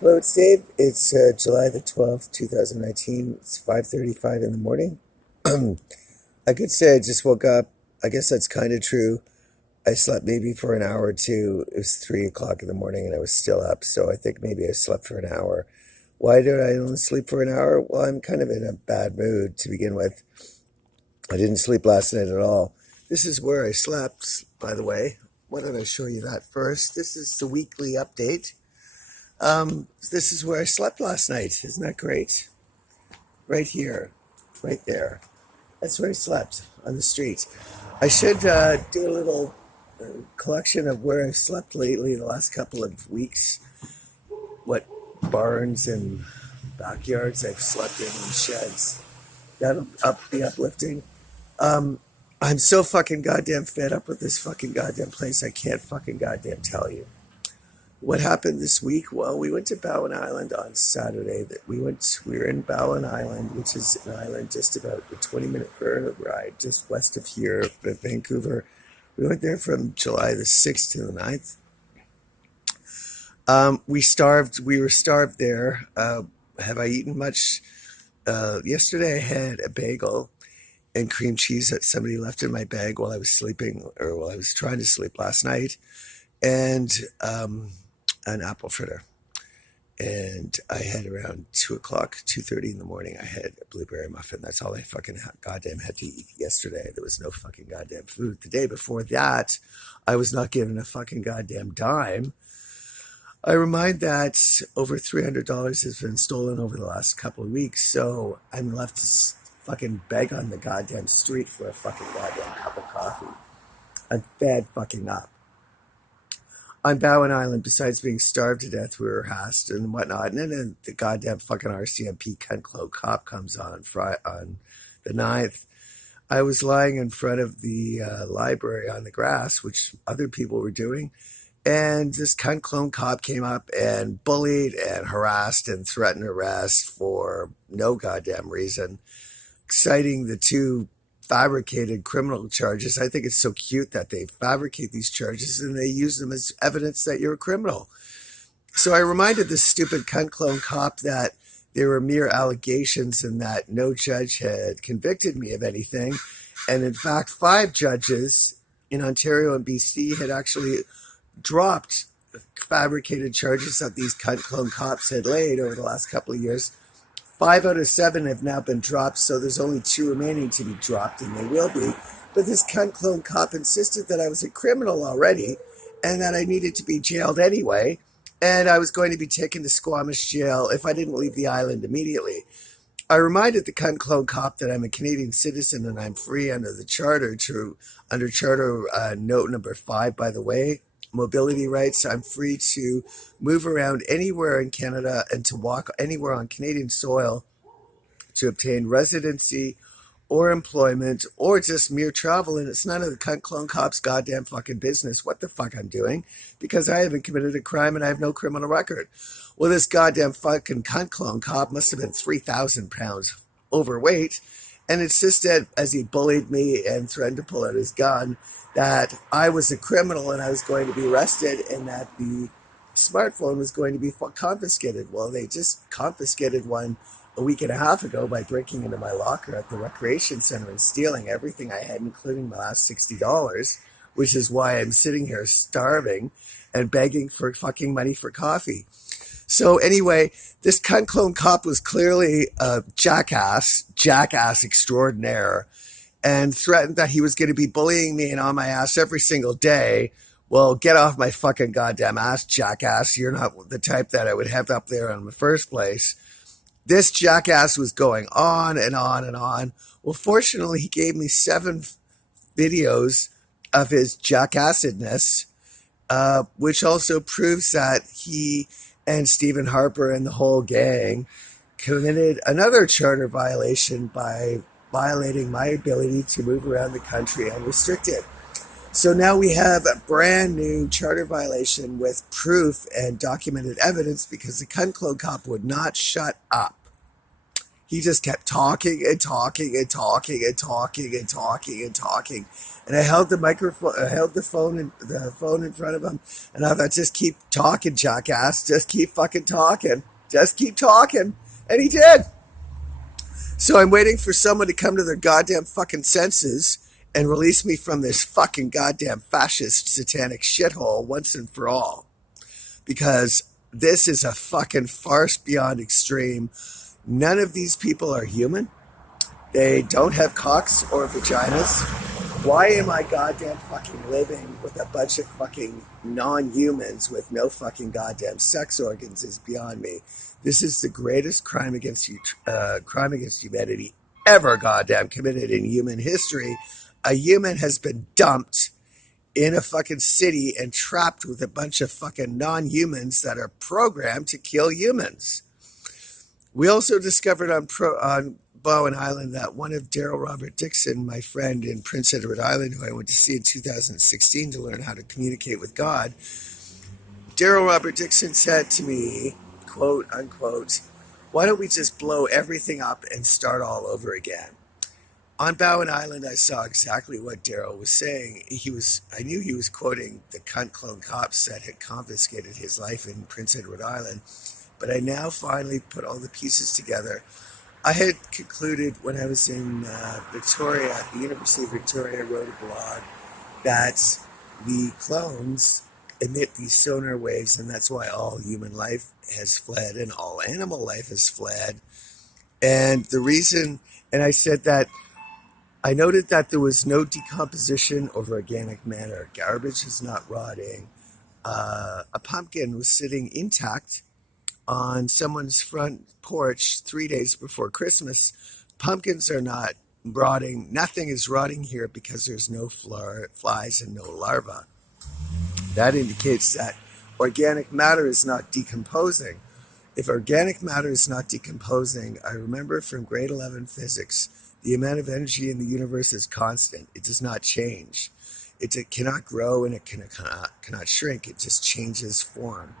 Hello, it's Dave. It's July the 12th, 2019. It's 5:35 in the morning. I could say I just woke up. I guess that's kind of true. I slept maybe for an hour or two. It was 3 o'clock in the morning and I was still up. So I think maybe I slept for an hour. Why did I only sleep for an hour? Well, I'm kind of in a bad mood to begin with. I didn't sleep last night at all. This is where I slept, by the way. Why don't I show you that first? This is the weekly update. This is where I slept last night. Isn't that great? Right here, right there. That's where I slept, on the street. I should do a little collection of where I've slept lately the last couple of weeks. What barns and backyards I've slept in and sheds. That'll be uplifting. I'm so fucking goddamn fed up with this fucking goddamn place. I can't fucking goddamn tell you. What happened this week? Well, we went to Bowen Island on Saturday. We were in Bowen Island, which is an island just about a 20-minute ferry ride just west of here, Vancouver. We went there from July the 6th to the 9th. We were starved there. Have I eaten much? Yesterday I had a bagel and cream cheese that somebody left in my bag while I was sleeping, or while I was trying to sleep last night. And an apple fritter. And I had around 2 o'clock, 2:30 in the morning, I had a blueberry muffin. That's all I fucking goddamn had to eat yesterday. There was no fucking goddamn food. The day before that, I was not given a fucking goddamn dime. I remind that over $300 has been stolen over the last couple of weeks, so I'm left to fucking beg on the goddamn street for a fucking goddamn cup of coffee. I'm fed fucking up. On Bowen Island, besides being starved to death, we were harassed and whatnot. And then the goddamn fucking RCMP cunt cop comes on the 9th. I was lying in front of the library on the grass, which other people were doing. And this cunt clone cop came up and bullied and harassed and threatened arrest for no goddamn reason, citing the two fabricated criminal charges. I think it's so cute that they fabricate these charges and they use them as evidence that you're a criminal. So I reminded this stupid cunt clone cop that they were mere allegations and that no judge had convicted me of anything. And in fact, 5 judges in Ontario and BC had actually dropped fabricated charges that these cunt clone cops had laid over the last couple of years. 5 out of 7 have now been dropped, so there's only 2 remaining to be dropped, and they will be. But this cunt clone cop insisted that I was a criminal already, and that I needed to be jailed anyway, and I was going to be taken to Squamish jail if I didn't leave the island immediately. I reminded the cunt clone cop that I'm a Canadian citizen and I'm free under the charter, under charter note number 5, by the way. Mobility rights. I'm free to move around anywhere in Canada and to walk anywhere on Canadian soil to obtain residency or employment or just mere travel. And it's none of the cunt clone cop's goddamn fucking business what the fuck I'm doing, because I haven't committed a crime and I have no criminal record. Well, this goddamn fucking cunt clone cop must have been 3,000 pounds overweight and insisted, as he bullied me and threatened to pull out his gun, that I was a criminal and I was going to be arrested and that the smartphone was going to be confiscated. Well, they just confiscated one a week and a half ago by breaking into my locker at the recreation center and stealing everything I had, including my last $60, which is why I'm sitting here starving and begging for fucking money for coffee. So anyway, this cunt clone cop was clearly a jackass extraordinaire, and threatened that he was going to be bullying me and on my ass every single day. Well, get off my fucking goddamn ass, jackass. You're not the type that I would have up there in the first place. This jackass was going on and on and on. Well, fortunately, he gave me 7 videos of his jackassedness, which also proves that he and Stephen Harper and the whole gang committed another charter violation by violating my ability to move around the country unrestricted. So now we have a brand new charter violation with proof and documented evidence because the cunt clone cop would not shut up. He just kept talking and talking and talking and talking and talking and talking. And I held the microphone, I held the phone in front of him, and I thought, just keep talking, jackass. Just keep fucking talking. Just keep talking. And he did. So I'm waiting for someone to come to their goddamn fucking senses and release me from this fucking goddamn fascist satanic shithole once and for all. Because this is a fucking farce beyond extreme. None of these people are human. They don't have cocks or vaginas. Why am I goddamn fucking living with a bunch of fucking non-humans with no fucking goddamn sex organs is beyond me. This is the greatest crime against humanity ever goddamn committed in human history. A human has been dumped in a fucking city and trapped with a bunch of fucking non-humans that are programmed to kill humans. We also discovered on Bowen Island that one of Daryl Robert Dixon, my friend in Prince Edward Island, who I went to see in 2016 to learn how to communicate with God, Daryl Robert Dixon said to me, quote unquote, why don't we just blow everything up and start all over again? On Bowen Island, I saw exactly what Daryl was saying. I knew he was quoting the cunt clone cops that had confiscated his life in Prince Edward Island, but I now finally put all the pieces together. I had concluded when I was in Victoria, at the University of Victoria, wrote a blog that the clones emit these sonar waves, and that's why all human life has fled and all animal life has fled. And the reason, and I said that I noted that there was no decomposition of organic matter. Garbage is not rotting. A pumpkin was sitting intact on someone's front porch 3 days before Christmas. Pumpkins are not rotting. Nothing is rotting here because there's no flies and no larvae. That indicates that organic matter is not decomposing. If organic matter is not decomposing, I remember from grade 11 physics, the amount of energy in the universe is constant. It does not change. It cannot grow and it cannot shrink. It just changes form.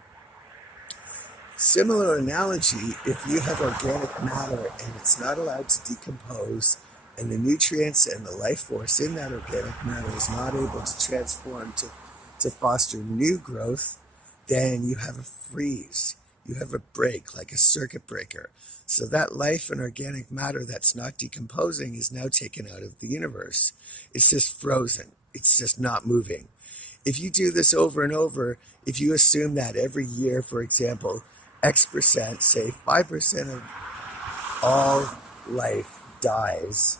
Similar analogy, if you have organic matter and it's not allowed to decompose, and the nutrients and the life force in that organic matter is not able to transform to foster new growth, then you have a freeze. You have a break, like a circuit breaker. So that life and organic matter that's not decomposing is now taken out of the universe. It's just frozen. It's just not moving. If you do this over and over, if you assume that every year, for example, X percent, say 5% of all life dies,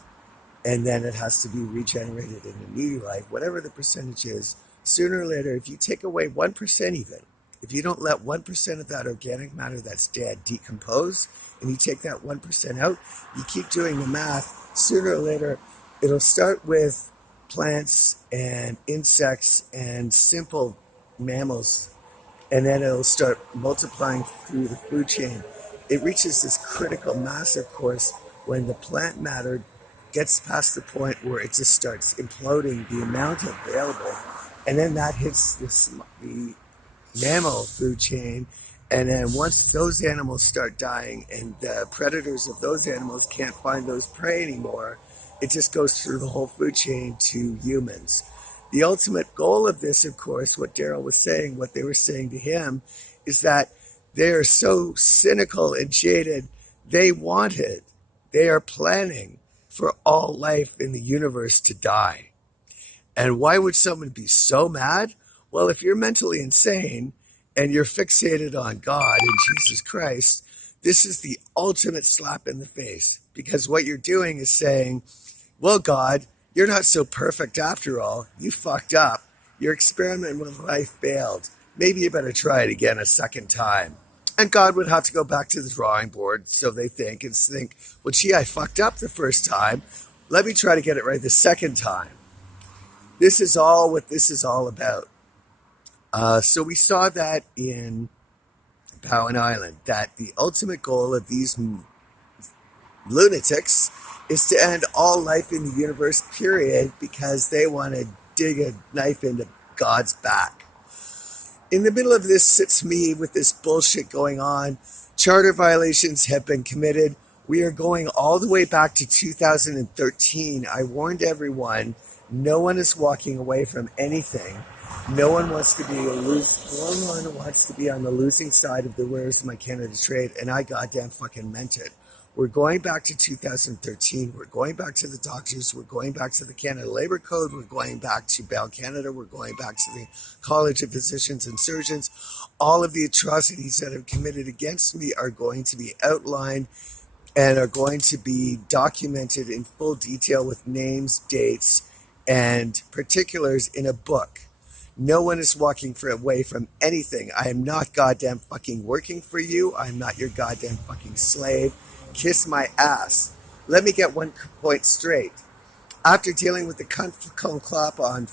and then it has to be regenerated in a new life, whatever the percentage is, sooner or later, if you take away 1% even, if you don't let 1% of that organic matter that's dead decompose, and you take that 1% out, you keep doing the math, sooner or later, it'll start with plants and insects and simple mammals, and then it'll start multiplying through the food chain. It reaches this critical mass, of course, when the plant matter gets past the point where it just starts imploding the amount available, and then that hits the mammal food chain, and then once those animals start dying and the predators of those animals can't find those prey anymore, it just goes through the whole food chain to humans. The ultimate goal of this, of course, what Daryl was saying, what they were saying to him, is that they are so cynical and jaded, they are planning for all life in the universe to die. And why would someone be so mad? Well, if you're mentally insane and you're fixated on God and Jesus Christ, this is the ultimate slap in the face, because what you're doing is saying, well, God, you're not so perfect after all. You fucked up. Your experiment with life failed. Maybe you better try it again a second time. And God would have to go back to the drawing board, so they think, well, gee, I fucked up the first time. Let me try to get it right the second time. This is all what this is all about. So we saw that in Bowen Island, that the ultimate goal of these lunatics is to end all life in the universe, period, because they want to dig a knife into God's back. In the middle of this sits me with this bullshit going on. Charter violations have been committed. We are going all the way back to 2013. I warned everyone, no one is walking away from anything. No one wants to be no one wants to be on the losing side of the Where's My Canada trade, and I goddamn fucking meant it. We're going back to 2013. We're going back to the doctors. We're going back to the Canada Labour Code. We're going back to Bell Canada. We're going back to the College of Physicians and Surgeons. All of the atrocities that have committed against me are going to be outlined and are going to be documented in full detail with names, dates, and particulars in a book. No one is walking away from anything. I am not goddamn fucking working for you. I'm not your goddamn fucking slave. Kiss my ass. Let me get one point straight. After dealing with the cunt clone clop on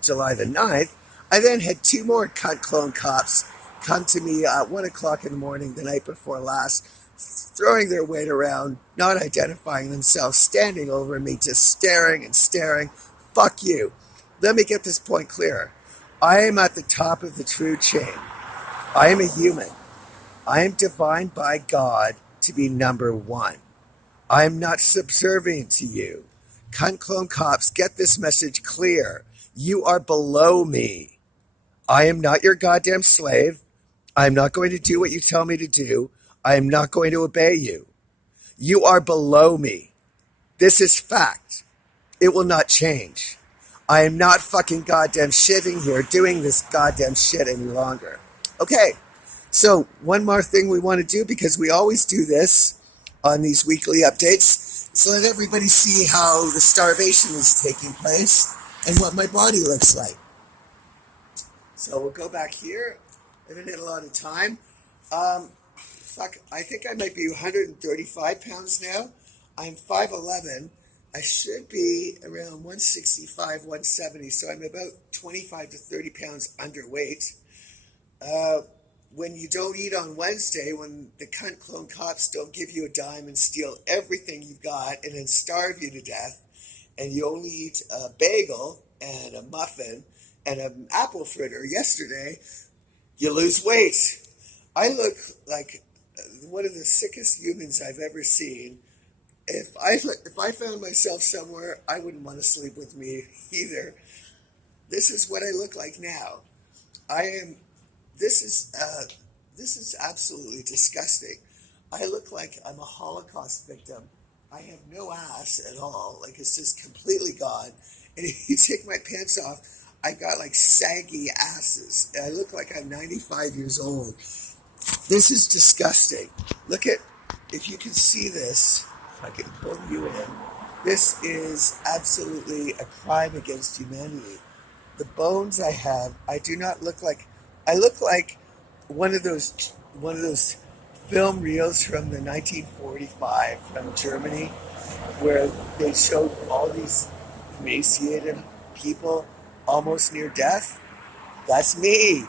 July the 9th, I then had two more cunt clone cops come to me at 1 o'clock in the morning the night before last, throwing their weight around, not identifying themselves, standing over me, just staring and staring. Fuck you. Let me get this point clear. I am at the top of the true chain. I am a human. I am divined by God to be number one. I am not subservient to you. Cunt clone cops, get this message clear. You are below me. I am not your goddamn slave. I am not going to do what you tell me to do. I am not going to obey you. You are below me. This is fact. It will not change. I am not fucking goddamn shitting here doing this goddamn shit any longer. Okay, so one more thing we want to do, because we always do this on these weekly updates, so let everybody see how the starvation is taking place and what my body looks like. So we'll go back here. I haven't had a lot of time. I think I might be 135 pounds now. I'm 5'11". I should be around 165, 170, so I'm about 25 to 30 pounds underweight. When you don't eat on Wednesday, when the cunt clone cops don't give you a dime and steal everything you've got and then starve you to death, and you only eat a bagel and a muffin and an apple fritter yesterday, you lose weight. I look like one of the sickest humans I've ever seen. If I found myself somewhere, I wouldn't want to sleep with me either. This is what I look like now. This is absolutely disgusting. I look like I'm a Holocaust victim. I have no ass at all. Like, it's just completely gone. And if you take my pants off, I got like saggy asses. I look like I'm 95 years old. This is disgusting. Look at, if you can see this, if I can pull you in, this is absolutely a crime against humanity. The bones I have, I do not look like, I look like one of those film reels from the 1945 from Germany, where they showed all these emaciated people almost near death. That's me.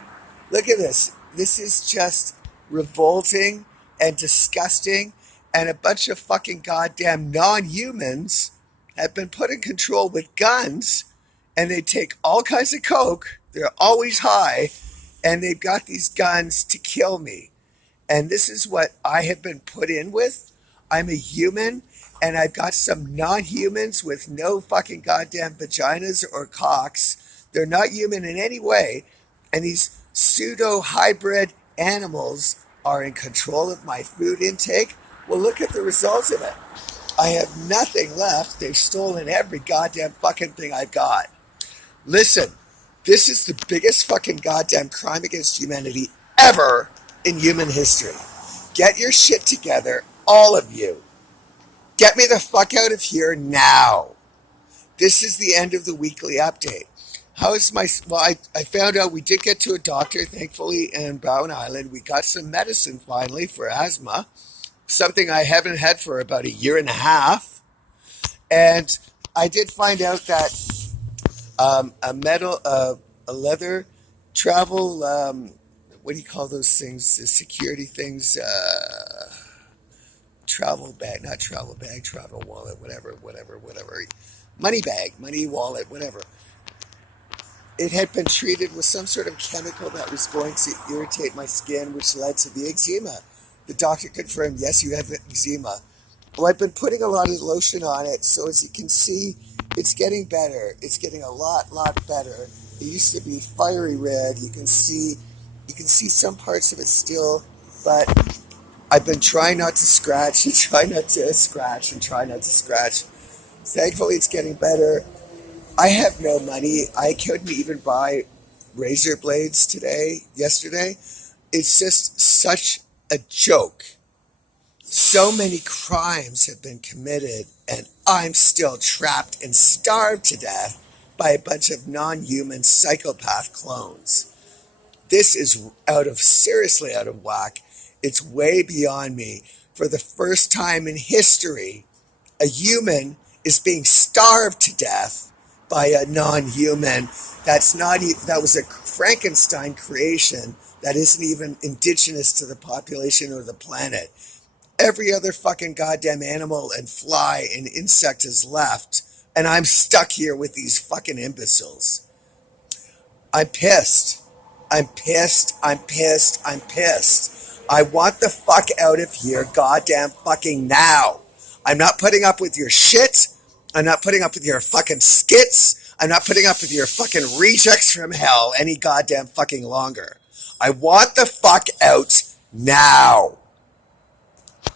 Look at this. This is just revolting and disgusting, and a bunch of fucking goddamn non-humans have been put in control with guns, and they take all kinds of coke. They're always high, and they've got these guns to kill me. And this is what I have been put in with. I'm a human, and I've got some non-humans with no fucking goddamn vaginas or cocks. They're not human in any way, and these pseudo-hybrid animals are in control of my food intake. Well, look at the results of it. I have nothing left. They've stolen every goddamn fucking thing I've got. Listen, this is the biggest fucking goddamn crime against humanity ever in human history. Get your shit together, all of you. Get me the fuck out of here now. This is the end of the weekly update. How is my... Well, I found out we did get to a doctor, thankfully, in Bowen Island. We got some medicine, finally, for asthma. Something I haven't had for about a year and a half. And I did find out that a leather travel... what do you call those things? The security things... travel bag, not travel bag, travel wallet, whatever. Money bag, money wallet, whatever. It had been treated with some sort of chemical that was going to irritate my skin, which led to the eczema. The doctor confirmed, yes, you have eczema. Well, I've been putting a lot of lotion on it, so as you can see, it's getting better. It's getting a lot better. It used to be fiery red. You can see some parts of it still, but I've been trying not to scratch and try not to scratch and try not to scratch. Thankfully, it's getting better. I have no money. I couldn't even buy razor blades yesterday. It's just such a joke. So many crimes have been committed, and I'm still trapped and starved to death by a bunch of non-human psychopath clones. This is seriously out of whack. It's way beyond me. For the first time in history, a human is being starved to death by a non-human. That was a Frankenstein creation that isn't even indigenous to the population or the planet. Every other fucking goddamn animal and fly and insect is left, and I'm stuck here with these fucking imbeciles. I'm pissed. I'm pissed. I'm pissed. I'm pissed. I want the fuck out of here goddamn fucking now. I'm not putting up with your shit. I'm not putting up with your fucking skits. I'm not putting up with your fucking rejects from hell any goddamn fucking longer. I want the fuck out now.